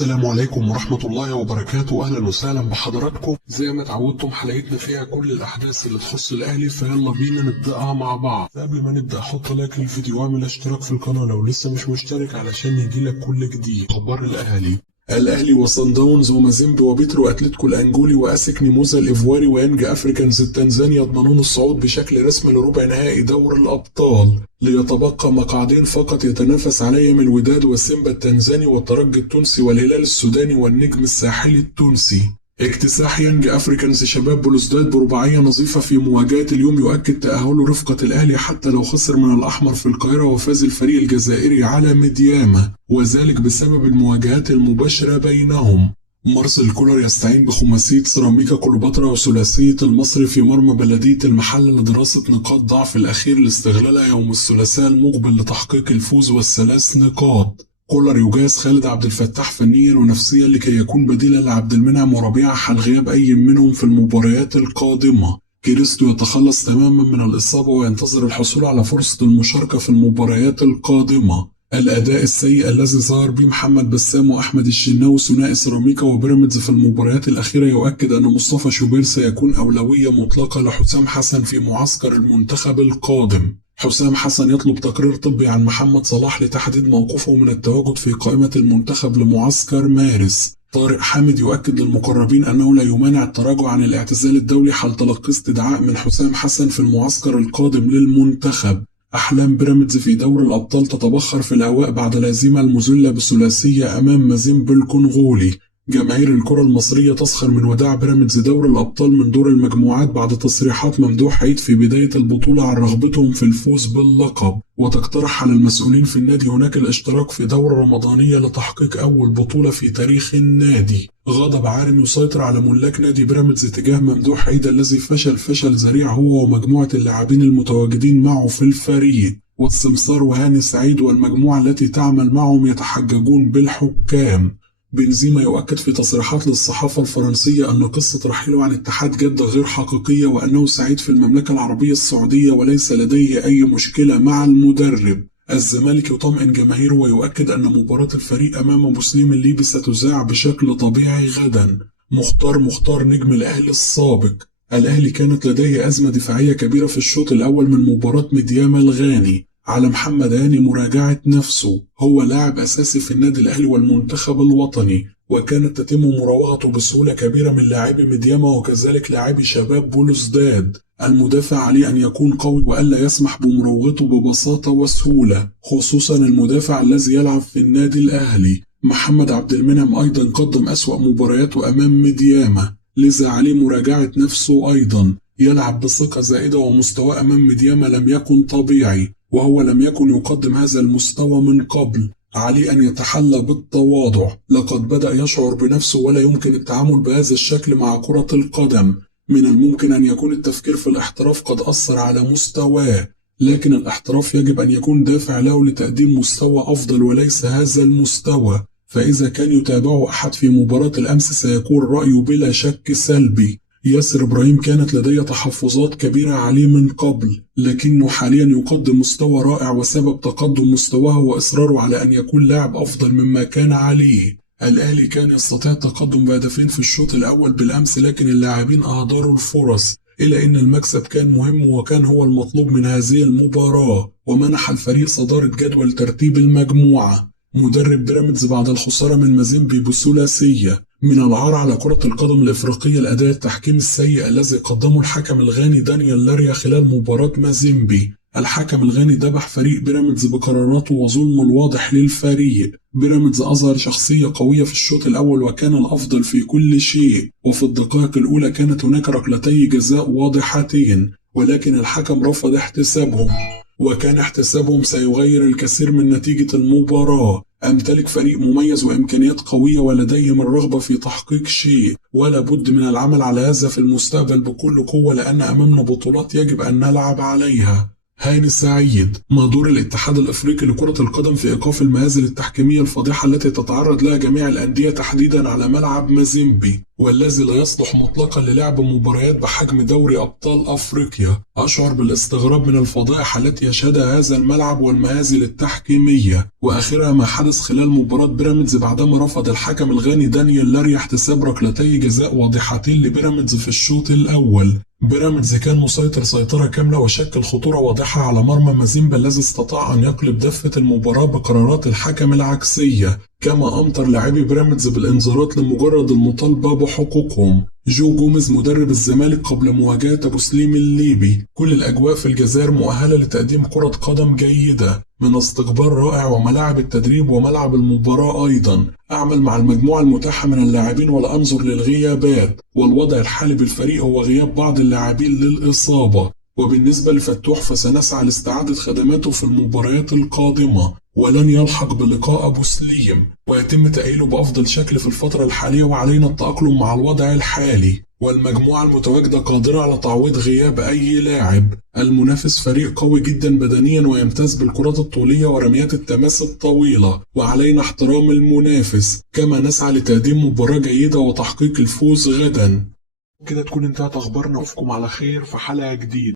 السلام عليكم ورحمة الله وبركاته. أهلا وسهلا بحضراتكم. زي ما اتعودتم حلقتنا فيها كل الأحداث اللي تخص الأهلي، فيلا بينا نبدأها مع بعض. قبل ما نبدأ حط لايك للفيديو واعمل اشتراك في القناة لو لسه مش مشترك علشان يجيلك كل جديد. أخبار الأهلي وصن داونز ومازيمبي وبيترو أتلتيكو الأنجولي وأسك نيموزا الإيفواري ويانج أفريكانز التنزاني يضمنون الصعود بشكل رسمي لربع نهائي دور الأبطال، ليتبقى مقعدين فقط يتنافس عليهم الوداد والسيمبا التنزاني والترجي التونسي والهلال السوداني والنجم الساحلي التونسي. اكتساح يانج أفريكانز شباب بلوزداد برباعية نظيفة في مواجهة اليوم يؤكد تأهل رفقة الأهلي حتى لو خسر من الأحمر في القاهرة، وفاز الفريق الجزائري على ميدياما وذلك بسبب المواجهات المباشرة بينهم. مارسيل كولر يستعين بخماسية سيراميكا كليوباترا وثلاثية المصري في مرمى بلدية المحلة لدراسة نقاط ضعف الأخير لاستغلالها يوم الثلاثاء المقبل لتحقيق الفوز والثلاث نقاط. كولر يجهز خالد عبد الفتاح فنيا ونفسيا لكي يكون بديلا لعبد المنعم وربيعة حال غياب أي منهم في المباريات القادمة. كريستو يتخلص تماما من الإصابة وينتظر الحصول على فرصة المشاركة في المباريات القادمة. الأداء السيء الذي ظهر به محمد بسام وأحمد الشناوي ثنائي سيراميكا وبيراميدز في المباريات الأخيرة يؤكد أن مصطفى شوبير سيكون أولوية مطلقة لحسام حسن في معسكر المنتخب القادم. حسام حسن يطلب تقرير طبي عن محمد صلاح لتحديد موقفه من التواجد في قائمة المنتخب لمعسكر مارس. طارق حامد يؤكد للمقربين أنه لا يمانع التراجع عن الاعتزال الدولي حال تلقي استدعاء من حسام حسن في المعسكر القادم للمنتخب. أحلام بيراميدز في دور الأبطال تتبخر في الهواء بعد الهزيمة المذلة بثلاثية أمام مازيمبي الكونغولي. جماهير الكرة المصرية تسخر من وداع بيراميدز دور الأبطال من دور المجموعات بعد تصريحات ممدوح عيد في بداية البطولة عن رغبتهم في الفوز باللقب، وتقترح على المسؤولين في النادي هناك الاشتراك في دورة رمضانية لتحقيق أول بطولة في تاريخ النادي. غضب عارم يسيطر على ملاك نادي بيراميدز تجاه ممدوح عيد الذي فشل ذريع هو ومجموعة اللاعبين المتواجدين معه في الفريق، والسمسار وهاني سعيد والمجموعة التي تعمل معهم يتحججون بالحكام. بنزيما يؤكد في تصريحات للصحافة الفرنسية أن قصة رحيله عن اتحاد جدة غير حقيقية وأنه سعيد في المملكة العربية السعودية وليس لديه أي مشكلة مع المدرب. الزمالك يطمئن جماهيره ويؤكد أن مباراة الفريق أمام مسلم الليبي ستذاع بشكل طبيعي غدا. مختار نجم الأهلي السابق. الأهلي كانت لديه أزمة دفاعية كبيرة في الشوط الأول من مباراة ميدياما الغاني. على محمد هاني مراجعة نفسه، هو لاعب أساسي في النادي الأهلي والمنتخب الوطني، وكانت تتم مراوغته بسهولة كبيرة من لاعبي ميدياما وكذلك لاعبي شباب بلوزداد. المدافع عليه أن يكون قوي وألا يسمح بمراوغته ببساطة وسهولة، خصوصا المدافع الذي يلعب في النادي الأهلي. محمد عبد المنعم أيضا قدم أسوأ مبارياته أمام ميدياما، لذا عليه مراجعة نفسه أيضا. يلعب بثقة زائدة ومستواه أمام ميدياما لم يكن طبيعي، وهو لم يكن يقدم هذا المستوى من قبل. عليه أن يتحلى بالتواضع، لقد بدأ يشعر بنفسه ولا يمكن التعامل بهذا الشكل مع كرة القدم. من الممكن أن يكون التفكير في الاحتراف قد أثر على مستواه، لكن الاحتراف يجب أن يكون دافع له لتقديم مستوى أفضل وليس هذا المستوى. فإذا كان يتابعه أحد في مباراة الأمس سيكون رأيه بلا شك سلبي. ياسر إبراهيم كانت لديه تحفظات كبيرة عليه من قبل، لكنه حاليا يقدم مستوى رائع، وسبب تقدم مستواه هو إصراره على أن يكون لاعب أفضل مما كان عليه. الأهلي كان يستطيع التقدم بهدفين في الشوط الأول بالأمس، لكن اللاعبين أهدروا الفرص، إلى أن المكسب كان مهم وكان هو المطلوب من هذه المباراة، ومنح الفريق صدارة جدول ترتيب المجموعة. مدرب بيراميدز بعد الخسارة من مازيمبي بثلاثية. من العار على كرة القدم الإفريقية الأداء التحكيم السيء الذي قدمه الحكم الغاني دانيال لاريا خلال مباراة مازيمبي. الحكم الغاني ذبح فريق بيراميدز بقراراته وظلمه الواضح للفريق. بيراميدز أظهر شخصية قوية في الشوط الأول وكان الأفضل في كل شيء، وفي الدقائق الأولى كانت هناك ركلتي جزاء واضحتين، ولكن الحكم رفض احتسابهم، وكان احتسابهم سيغير الكثير من نتيجة المباراة. أمتلك فريق مميز وإمكانيات قوية ولديهم الرغبة في تحقيق شيء، ولا بد من العمل على هذا في المستقبل بكل قوة، لأن أمامنا بطولات يجب أن نلعب عليها. هاني سعيد. ما دور الاتحاد الافريقي لكرة القدم في ايقاف المهازل التحكيمية الفاضحة التي تتعرض لها جميع الاندية تحديدا على ملعب مازيمبي، والذي لا يصلح مطلقا للعب مباريات بحجم دوري ابطال افريقيا؟ اشعر بالاستغراب من الفضائح التي يشهدها هذا الملعب والمهازل التحكيمية، واخرها ما حدث خلال مباراة بيراميدز بعدما رفض الحكم الغاني دانيال لاري احتساب ركلتي جزاء واضحتين لبيراميدز في الشوط الاول. بيراميدز كان مسيطر سيطرة كاملة وشكل خطورة واضحة على مرمى مازيمبا الذي استطاع أن يقلب دفة المباراة بقرارات الحكم العكسية، كما أمطر لاعبي بيراميدز بالإنذارات لمجرد المطالبة بحقوقهم. جو جوميز مدرب الزمالك قبل مواجهة أبو سليم الليبي. كل الأجواء في الجزائر مؤهلة لتقديم كرة قدم جيدة، من استقبال رائع وملاعب التدريب وملعب المباراة أيضا. أعمل مع المجموعة المتاحة من اللاعبين ولا أنظر للغيابات، والوضع الحالي بالفريق هو غياب بعض اللاعبين للإصابة. وبالنسبة لفتوح فسنسعى لاستعادة خدماته في المباريات القادمة، ولن يلحق بلقاء أبو سليم، ويتم تأهيله بأفضل شكل في الفترة الحالية، وعلينا التأقلم مع الوضع الحالي. والمجموعة المتواجدة قادرة على تعويض غياب أي لاعب. المنافس فريق قوي جدا بدنيا ويمتاز بالكرات الطولية ورميات التماس الطويلة، وعلينا احترام المنافس، كما نسعى لتقديم مباراة جيدة وتحقيق الفوز غدا. كده تكون انتهت أخبارنا، وأشوفكم على خير في حلقة جديدة.